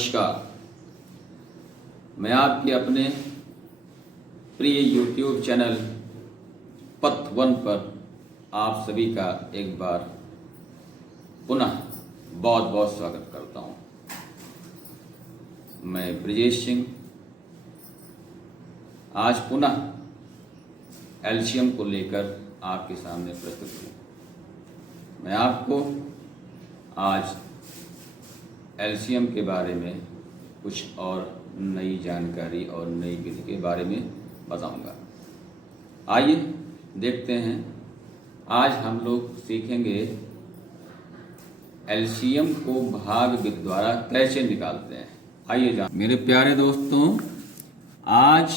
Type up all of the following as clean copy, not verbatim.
नमस्कार। मैं आपके अपने प्रिय YouTube चैनल पथ वन पर आप सभी का एक बार पुनः बहुत बहुत स्वागत करता हूं। मैं ब्रिजेश सिंह आज पुनः एलसीएम को लेकर आपके सामने प्रस्तुत हूं। मैं आपको आज एलसीएम के बारे में कुछ और नई जानकारी और नई विधि के बारे में बताऊंगा। आइए देखते हैं, आज हम लोग सीखेंगे एलसीएम को भाग विधि द्वारा कैसे निकालते हैं। आइए जान मेरे प्यारे दोस्तों, आज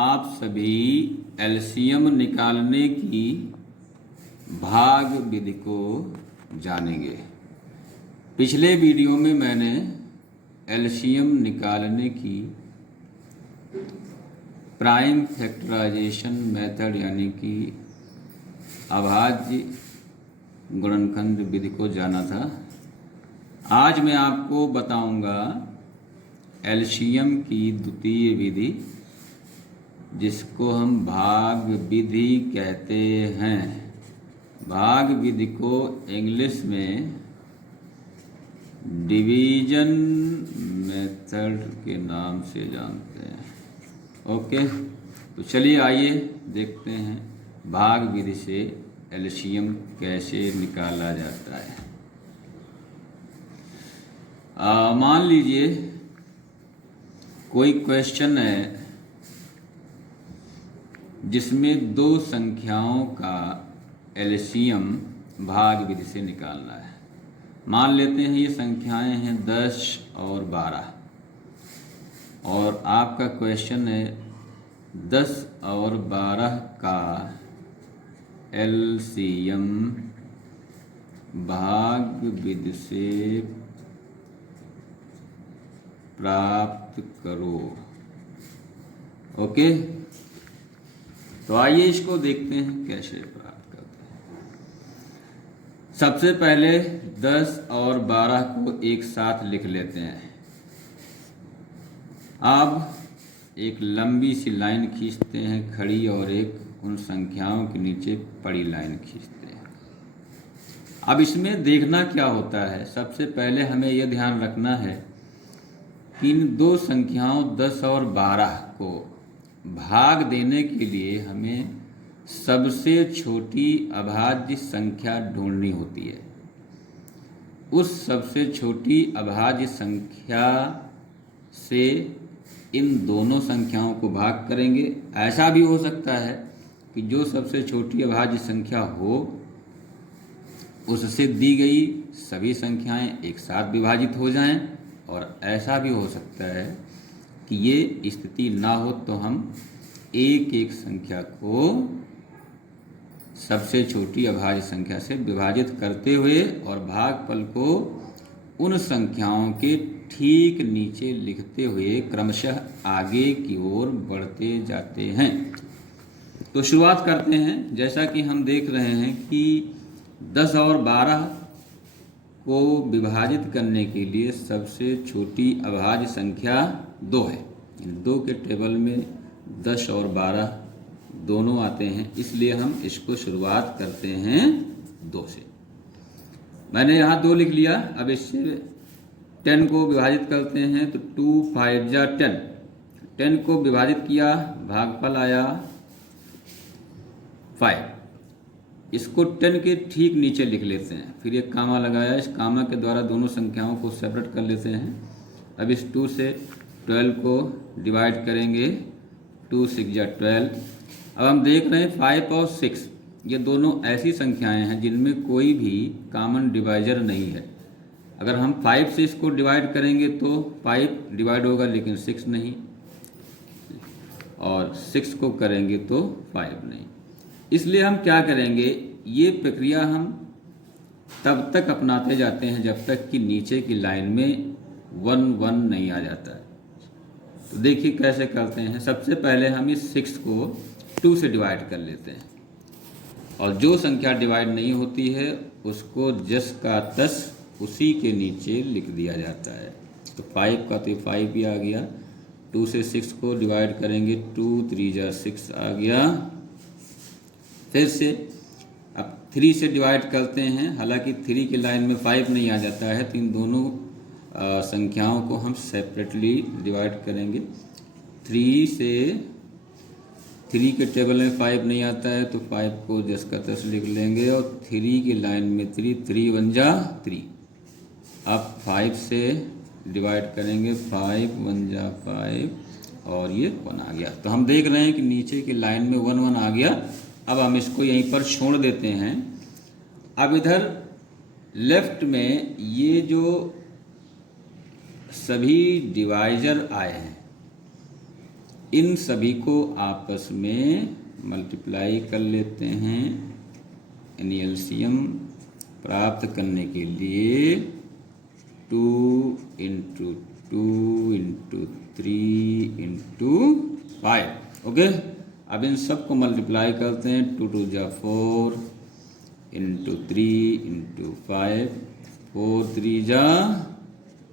आप सभी एलसीएम निकालने की भाग विधि को जानेंगे। पिछले वीडियो में मैंने एलसीएम निकालने की प्राइम फैक्टराइजेशन मेथड यानी कि अभाज्य गुणनखंड विधि को जाना था। आज मैं आपको बताऊंगा एलसीएम की द्वितीय विधि, जिसको हम भाग विधि कहते हैं। भाग विधि को इंग्लिश में डिवीजन मेथड के नाम से जानते हैं। ओके, तो चलिए आइए देखते हैं भाग विधि से एलसीएम कैसे निकाला जाता है। मान लीजिए कोई क्वेश्चन है जिसमें दो संख्याओं का एलसीएम भाग विधि से निकालना है। मान लेते हैं ये संख्याएं हैं 10 और 12 और आपका क्वेश्चन है 10 और 12 का एलसीएम भाग विधि से प्राप्त करो। ओके, तो आइए इसको देखते हैं कैसे प्राप्त करते हैं। सबसे पहले 10 और 12 को एक साथ लिख लेते हैं। अब एक लंबी सी लाइन खींचते हैं खड़ी और एक उन संख्याओं के नीचे पड़ी लाइन खींचते हैं। अब इसमें देखना क्या होता है, सबसे पहले हमें यह ध्यान रखना है कि इन दो संख्याओं 10 और 12 को भाग देने के लिए हमें सबसे छोटी अभाज्य संख्या ढूंढनी होती है। उस सबसे छोटी अभाज्य संख्या से इन दोनों संख्याओं को भाग करेंगे। ऐसा भी हो सकता है कि जो सबसे छोटी अभाज्य संख्या हो उससे दी गई सभी संख्याएं एक साथ विभाजित हो जाएं, और ऐसा भी हो सकता है कि ये स्थिति ना हो तो हम एक एक संख्या को सबसे छोटी अभाज्य संख्या से विभाजित करते हुए और भागफल को उन संख्याओं के ठीक नीचे लिखते हुए क्रमशः आगे की ओर बढ़ते जाते हैं। तो शुरुआत करते हैं। जैसा कि हम देख रहे हैं कि 10 और 12 को विभाजित करने के लिए सबसे छोटी अभाज्य संख्या 2 है। इन 2 के टेबल में 10 और 12 दोनों आते हैं, इसलिए हम इसको शुरुआत करते हैं 2 से। मैंने यहाँ 2 लिख लिया। अब इससे 10 को विभाजित करते हैं तो 2 5 जा 10। 10 को विभाजित किया, भागफल आया 5। इसको 10 के ठीक नीचे लिख लेते हैं। फिर एक कामा लगाया, इस कामा के द्वारा दोनों संख्याओं को सेपरेट कर लेते हैं। अब इस 2 से 12 को डिवाइड करेंगे, 2 6 जा 12। अब हम देख रहे हैं 5 और 6 ये दोनों ऐसी संख्याएं हैं जिनमें कोई भी कॉमन डिवाइजर नहीं है। अगर हम 5 से इसको डिवाइड करेंगे तो 5 डिवाइड होगा लेकिन 6 नहीं, और 6 को करेंगे तो 5 नहीं। इसलिए हम क्या करेंगे, ये प्रक्रिया हम तब तक अपनाते जाते हैं जब तक कि नीचे की लाइन में 1 1 नहीं आ जाता है। तो देखिए कैसे करते हैं। सबसे पहले हम इस 6 को 2 से डिवाइड कर लेते हैं, और जो संख्या डिवाइड नहीं होती है उसको जस का तस उसी के नीचे लिख दिया जाता है। तो 5 का तो 5 भी आ गया। 2 से 6 को डिवाइड करेंगे, 2 3 जा 6 आ गया। फिर से अब 3 से डिवाइड करते हैं, हालांकि 3 की लाइन में 5 नहीं आ जाता है, तो इन दोनों संख्याओं को हम सेपरेटली डिवाइड करेंगे। 3 से 3 के टेबल में 5 नहीं आता है, तो 5 को जस का तस लिख लेंगे, और 3 की लाइन में 3 1 जा 3। अब 5 से डिवाइड करेंगे, 5 1 जा 5, और ये 1 आ गया। तो हम देख रहे हैं कि नीचे की लाइन में 1 1 आ गया। अब हम इसको यहीं पर छोड़ देते हैं। अब इधर लेफ्ट में ये जो सभी डिवाइजर आए हैं, इन सभी को आपस में मल्टीप्लाई कर लेते हैं। यानी एलसीएम प्राप्त करने के लिए 2 × 2 × 3 × 5। ओके, अब इन सब को मल्टीप्लाई करते हैं। 2 2 जा 4 × 3 × 5, 4 3 जा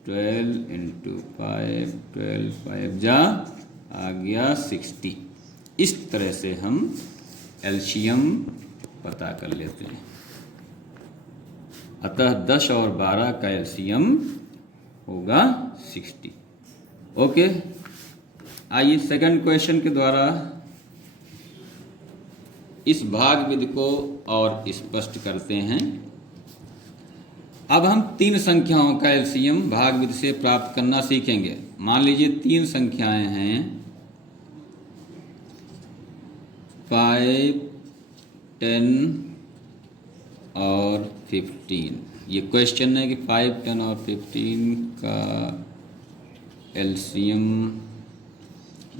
12 × 5, 12 5 जा आ गया 60। इस तरह से हम एलसीएम पता कर लेते हैं। अतः 10 और 12 का एलसीएम होगा 60। ओके, आइए सेकंड क्वेश्चन के द्वारा इस भाग विधि को और स्पष्ट करते हैं। अब हम 3 संख्याओं का एलसीएम भाग विधि से प्राप्त करना सीखेंगे। मान लीजिए 3 संख्याएं हैं, 5 10 और 15। ये क्वेश्चन है कि 5 10 और 15 का एलसीएम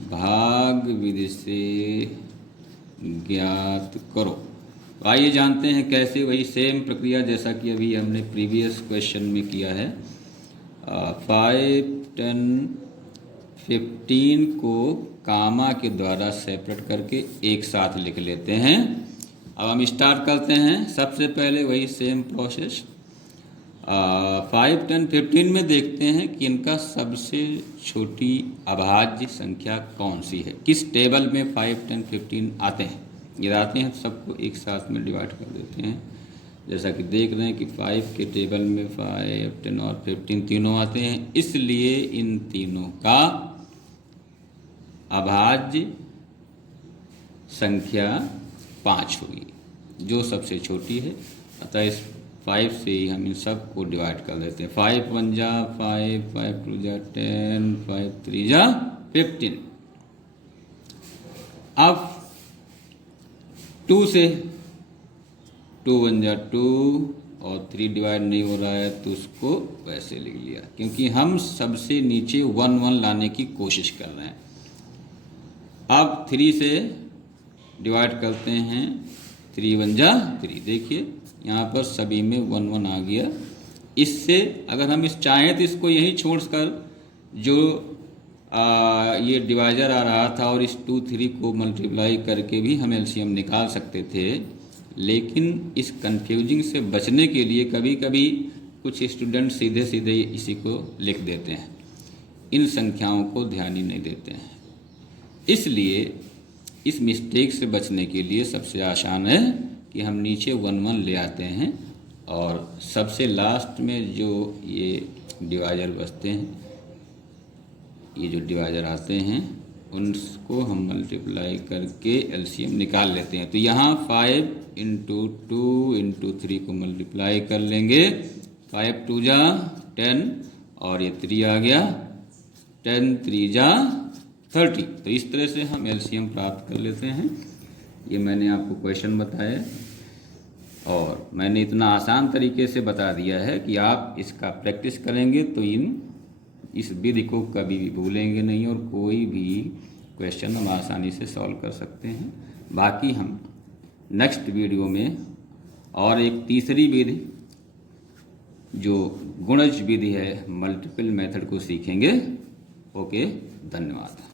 भाग विधि से ज्ञात करो। तो आइए जानते हैं कैसे। वही सेम प्रक्रिया जैसा कि अभी हमने प्रीवियस क्वेश्चन में किया है। 5 10 15 को कामा के द्वारा सेपरेट करके एक साथ लिख लेते हैं। अब हम स्टार्ट करते हैं। सबसे पहले वही सेम प्रोसेस 5 10 15 में देखते हैं कि इनका सबसे छोटी अभाज्य संख्या कौन सी है, किस टेबल में 5 10 15 आते हैं। ये आते हैं तो सबको एक साथ में डिवाइड कर देते हैं। जैसा कि देख रहे हैं कि 5 के टेबल में 5 10 और 15 तीनों आते हैं, इसलिए इन तीनों का अभाज्य संख्या 5 होगी, जो सबसे छोटी है। अतः इस 5 से ही हम इन सब को डिवाइड कर देते हैं। 5 1 जा 5, 5 2 जा 10, 5 3 जा 15। अब 2 से 2 1 जा 2 और 3 डिवाइड नहीं हो रहा है, तो उसको वैसे लिख लिया, क्योंकि हम सबसे नीचे 1 1 लाने की कोशिश कर रहे हैं। अब 3 से डिवाइड करते हैं। 3 1 जा 3। देखिए यहाँ पर सभी में 1 1 आ गया। इससे अगर हम इस चाहें तो इसको यहीं छोड़कर जो ये डिवाइजर आ रहा था और इस 2 3 को मल्टीप्लाई करके भी हम एलसीएम निकाल सकते थे, लेकिन इस कंफ्यूजिंग से बचने के लिए कभी कभी कुछ स्टूडेंट सीधे सीधे इसी को लिख देते हैं, इन संख्याओं को ध्यान ही नहीं देते हैं। इसलिए इस मिस्टेक से बचने के लिए सबसे आसान है कि हम नीचे 1 1 ले आते हैं और सबसे लास्ट में जो ये डिवाइजर बचते हैं, ये जो डिवाइजर आते हैं, उनको हम मल्टीप्लाई करके एलसीएम निकाल लेते हैं। तो यहाँ 5 × 2 × 3 को मल्टीप्लाई कर लेंगे। 5 2 जा 10 और ये 3 आ गया, 10 3 जा 30। तो इस तरह से हम एलसीएम प्राप्त कर लेते हैं। ये मैंने आपको क्वेश्चन बताया और मैंने इतना आसान तरीके से बता दिया है कि आप इसका प्रैक्टिस करेंगे तो इस विधि को कभी भी भूलेंगे नहीं और कोई भी क्वेश्चन हम आसानी से सॉल्व कर सकते हैं। बाकी हम नेक्स्ट वीडियो में और एक तीसरी विधि जो गुणज विधि है, मल्टीपल मेथड को सीखेंगे। ओके, धन्यवाद।